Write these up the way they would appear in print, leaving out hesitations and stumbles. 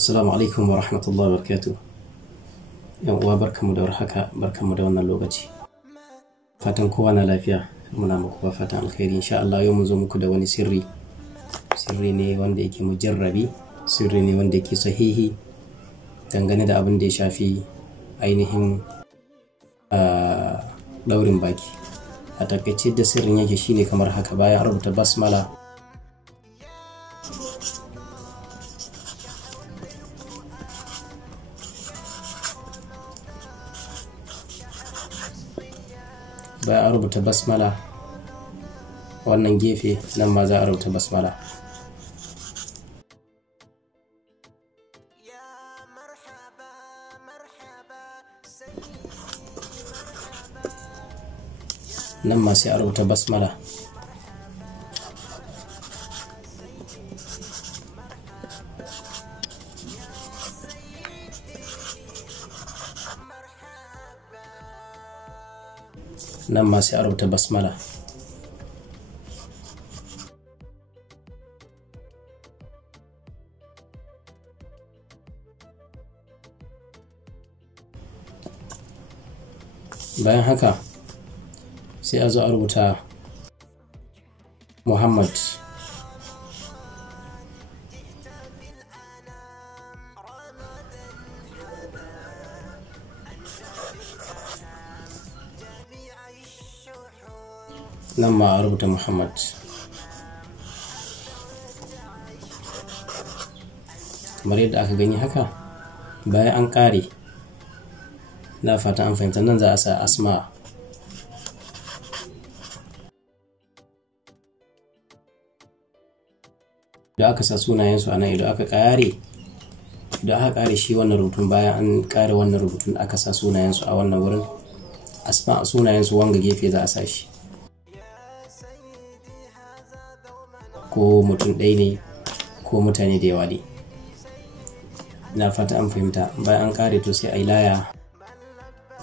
Assalamu alaikum wa rahmatullahi wa barakatuh. Yan uwa barkamu da warhaka, barkamu da wannan lokaci. Fatan kowa na lafiya, muna muku fatan alkhairi. Insha Allah yau mun zo muku da wani sirri. Sirri ne wanda yake mujarrabi, sirri ne wanda yake sahihi dangane da abin da ya shafi ainihin daurin baki. A takaice da sirrin yake shine kamar haka: bayan rubuta basmala, wannan gefe nan ma za a rubuta basmala. Nan ma sai a rubuta basmala. Nan ma sai a rubuta basmala. Bayan haka sai a zo a rubuta Muhammad. Nan ma a rubuta Muhammad. Kamar yadda aka gani haka, bayan an ƙare, na fata an fahimta, nan za a sa asma. Idan aka sa sunayensu a nan, idan aka ƙare shi wannan rubutun, bayan an ƙare wannan rubutun aka sa sunayensu a wannan wurin, asma sunayensu wanga gefe za a sa shi. Ko mutum ɗaya ne ko mutane da yawa ne, na fata an fahimta. Bayan an ƙare to sai a yi laya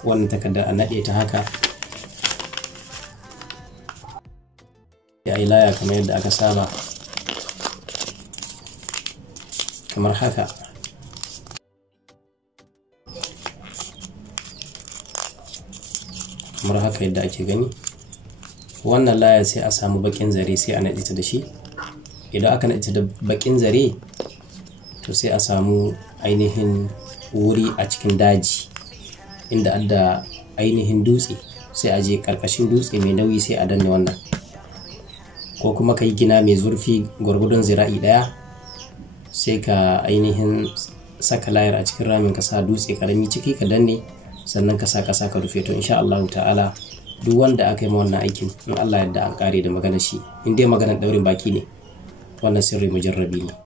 wannan takardar, a naɗe ta haka, sai a yi laya kamar yadda aka saba, kamar haka. Kamar haka yadda ake gani. Wannan laya sai a samu baƙin zare, sai a naɗe ta da shi. Idan aka naɗe ta da baƙin zare, to sai a samu ainihin wuri a cikin daji inda adda ainihin dutse, sai a je ƙarƙashin dutse mai nauyi sai a danne wannan. Ko kuma ka yi gina mai zurfi gwargwadon zira'i ɗaya, sai ka ainihin saka layar a cikin ramin, ka sa dutse ƙarami ciki ka danne, sannan ka sa ƙasa ka rufe. To insha Allah ta'ala duk wanda aka yi ma wannan aikin, in Allah yadda an ƙare da magana shi, in dai maganar ɗaurin baki ne, wannan sirri mujarrabi ne.